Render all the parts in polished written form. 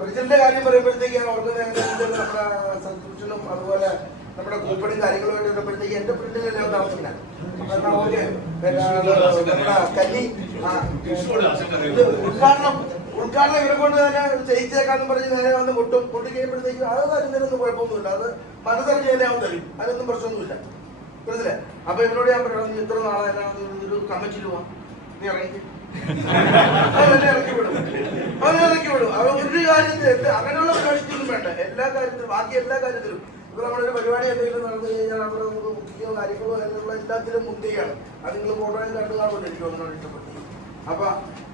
ബ്രിജിന്റെ കാര്യം പറയുമ്പോഴത്തേക്കാണ് ഓർക്കുന്നത് നമ്മുടെ സബ്സ്ക്രിപ്ഷനും അതുപോലെ നമ്മുടെ കൂപ്പണും കാര്യങ്ങളുമായിട്ട് വരുമ്പോഴത്തേക്ക് എന്റെ പ്രിന്റിലെല്ലാം താമസിക്കണം. കന്നി ഉദ്ഘാടനം ഇവരെ കൊണ്ട് തന്നെ ചെയ്യിച്ചേക്കാന്ന് പറഞ്ഞ് നേരെ വന്ന് കൊണ്ടു കഴിയുമ്പോഴത്തേക്കും അത് തരുന്നതിനൊന്നും കുഴപ്പമൊന്നുമില്ല. അത് മനസ്സറിഞ്ഞ് തന്നെ അവൻ തരും, അതിനൊന്നും പ്രശ്നമൊന്നുമില്ല. മനസ്സിലെ അപ്പൊ ഇവരോട് ഞാൻ പറയുന്നത് ഇത്ര നാളെ ഒരു കമ്മിറ്റിയിൽ പോവാം, നീ ഇറങ്ങി അവനെ ഇറക്കി വിടും. അവൻ ഒരു കാര്യത്തിൽ അങ്ങനെയുള്ള പരിപാടിക്കൊന്നും വേണ്ട. എല്ലാ കാര്യത്തിലും ബാക്കി എല്ലാ കാര്യത്തിലും ഇപ്പൊ നമ്മളൊരു പരിപാടി എന്തെങ്കിലും നടന്നു കഴിഞ്ഞാൽ നമ്മുടെ ബുക്കിങ്ങോ കാര്യങ്ങളോ അതിനുള്ള എല്ലാത്തിലും മുന്തിയാണ്. അത് നിങ്ങൾ ഫോട്ടോയിൽ കണ്ടു കാണുമല്ലോ, എനിക്ക് അതിനോട് ഇഷ്ടപ്പെട്ടു. അപ്പൊ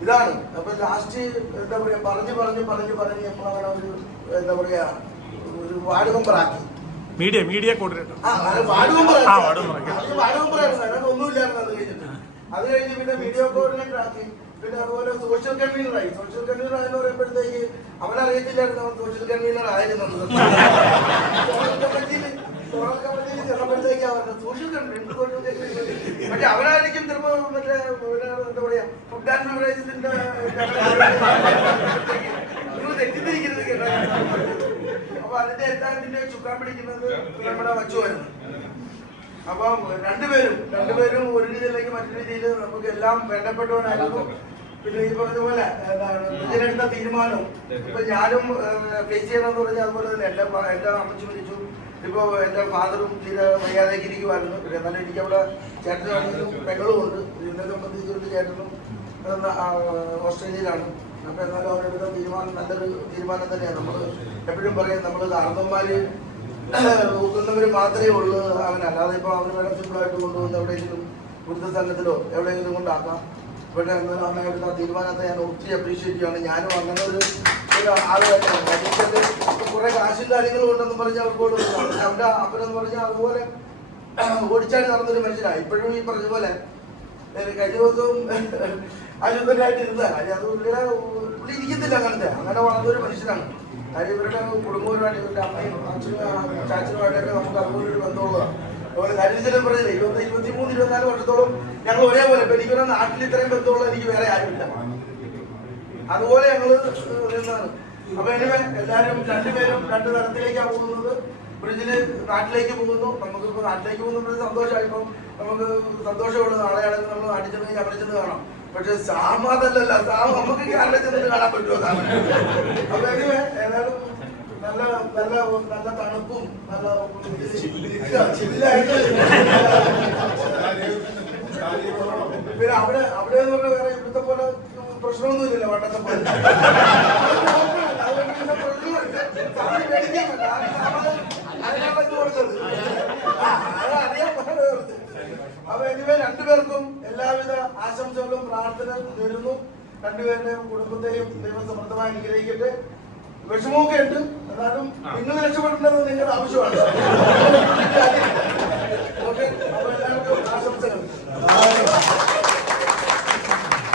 ഇതാണ്. അപ്പൊ ലാസ്റ്റ് എന്താ പറയാ പറഞ്ഞ് നമ്മളങ്ങനെ ഒരു എന്താ പറയാ ഒരു വാർഡ് മെമ്പറാക്കി. മീഡിയ കോർഡിനേറ്റർ വാർഡ് മെമ്പറായിരുന്നു. അതിനകത്ത് ഒന്നുമില്ലായിരുന്നു. അത് കഴിഞ്ഞ് പിന്നെ മീഡിയ കോർഡിനേറ്റർ ആക്കി. പിന്നെ അതുപോലെ സോഷ്യൽ കൺവീനറായി. സോഷ്യൽ കൺവീനർ ആയെന്ന് പറയുമ്പോഴത്തേക്ക് അവനറിയത്തില്ലായിരുന്നു അവൻ സോഷ്യൽ കൺവീനർ ആയിരുന്നത്. കമ്മിറ്റിയിൽ ചെന്നപ്പോഴത്തേക്ക് അവരുടെ സോഷ്യൽ കൺവീനർ പക്ഷെ അവനായിരിക്കും ചിലപ്പോ മറ്റേ എന്താ പറയാ ഫുഡ് ആൻഡ് ബിവറേജസിന്റെ തെറ്റിദ്ധരിക്കരുത് കേട്ടോ. അപ്പൊ അതിന്റെ എല്ലാത്തിന്റെ ചുക്കാൻ പിടിക്കുന്നത് നമ്മുടെ വച്ചുവായിരുന്നു. അപ്പൊ രണ്ടുപേരും ഒരു രീതിയിലേക്ക് മറ്റു രീതിയിൽ നമുക്ക് എല്ലാം വേണ്ടപ്പെട്ടവനായിരുന്നു. പിന്നെ ഈ പറഞ്ഞ പോലെ ഇതിനെടുത്ത തീരുമാനം ഇപ്പൊ ഞാനും ഫേസ് ചെയ്യണമെന്ന് പറഞ്ഞാൽ അതുപോലെ തന്നെ എന്റെ അമ്മച്ചു മരിച്ചു. ഇപ്പൊ എന്റെ ഫാദറും തീരെ വയ്യാതേക്ക് ഇരിക്കുമായിരുന്നു. പിന്നെ എന്നാലും എനിക്ക് അവിടെ ചേട്ടനാണെങ്കിലും പെങ്ങളും ഉണ്ട്. ഇതിനെ സംബന്ധിച്ചുകൊണ്ട് ചേട്ടനും ഓസ്ട്രേലിയയിലാണ്. അപ്പൊ എന്നാലും അവരെടുത്ത തീരുമാനം നല്ലൊരു തീരുമാനം തന്നെയാണ്. നമ്മൾ എപ്പോഴും പറയാം നമ്മൾ കാരണവന്മാര് നോക്കുന്നവര് മാത്രമേ ഉള്ളൂ അവനല്ലാതെ ഇപ്പൊ അവന് വേണം സിമ്പിളായിട്ട് കൊണ്ടുവന്ന് എവിടെയെങ്കിലും വൃദ്ധസംഘത്തിലോ എവിടെയെങ്കിലും കൊണ്ടാക്കാം. പക്ഷെ എന്നാലും അമ്മയെടുത്ത തീരുമാനത്തെ ഞാൻ ഒത്തിരി അപ്രീഷിയേറ്റ് ചെയ്യാണ്. ഞാനും അങ്ങനെ ഒരു ആള് തന്നെയാണ്. കുറെ കാശും കാര്യങ്ങളും ഉണ്ടെന്ന് പറഞ്ഞാൽ അവർക്ക് അവന്റെ അപ്പനെന്ന് പറഞ്ഞാൽ അതുപോലെ ഓടിച്ചാടി നടന്നൊരു മനുഷ്യനാണ്. ഇപ്പോഴും ഈ പറഞ്ഞ പോലെ കഴിഞ്ഞ ദിവസവും അശുദ്ധനായിട്ട് ഇരുന്നതാണ്. അത് പുള്ളി ഇരിക്കത്തില്ല അങ്ങനത്തെ. അങ്ങനെ വളർന്നൊരു മനുഷ്യനാണ്. കാര്യം ഇവരുടെ കുടുംബപരമായിട്ട് ഇവരുടെ അമ്മയും അച്ഛനും ചാച്ചനുമായിട്ടൊക്കെ നമുക്ക് അതുപോലൊരു ബന്ധമുള്ളതാണ്. അതുപോലെ ഹരിചരൻ പറഞ്ഞില്ലേ 23-24 വർഷത്തോളം ഞങ്ങൾ ഒരേപോലെ. ഇപ്പൊ എനിക്കൊരു നാട്ടിൽ ഇത്രയും ബന്ധമുള്ള എനിക്ക് വേറെ ആരുമില്ല. അതുപോലെ ഞങ്ങൾ നിന്നാണ്. അപ്പൊ എനിവേ എല്ലാവരും രണ്ടുപേരും രണ്ട് തരത്തിലേക്കാണ് പോകുന്നത്. ബ്രിജില് നാട്ടിലേക്ക് പോകുന്നു. നമുക്കിപ്പോ നാട്ടിലേക്ക് പോകുന്നത് സന്തോഷമായിപ്പോ നമുക്ക് സന്തോഷമുള്ള നാളെയാണെങ്കിൽ നമ്മൾ നാട്ടിൽ ചെന്ന് അവിടെ ചെന്ന് കാണാം. പക്ഷെ സാമാതല്ലല്ല സാമ നമുക്ക് അവിടെ ചെന്നിട്ട് കാണാൻ പറ്റുമോ സാമ? അപ്പൊ എനിവേ ഏതായാലും നല്ല നല്ല നല്ല തണുപ്പും നല്ല ചില്ലായിട്ട് പിന്നെ അവിടെ എന്ന് പറഞ്ഞാൽ വേറെ ഇവിടുത്തെ പോലെ പ്രശ്നമൊന്നുമില്ലല്ലോ പണ്ടത്തെ പോലെ. അപ്പൊ എനിവേ രണ്ടുപേർക്കും എല്ലാവിധ ആശംസകളും പ്രാർത്ഥന നേരുന്നു. രണ്ടുപേരുടെയും കുടുംബത്തെയും ദൈവം സമൃദ്ധമായി അനുഗ്രഹിക്കട്ടെ. വിഷമമൊക്കെ ഉണ്ട്, എന്നാലും നിങ്ങൾ രക്ഷപ്പെടേണ്ടത് നിങ്ങളുടെ ആവശ്യമാണ്.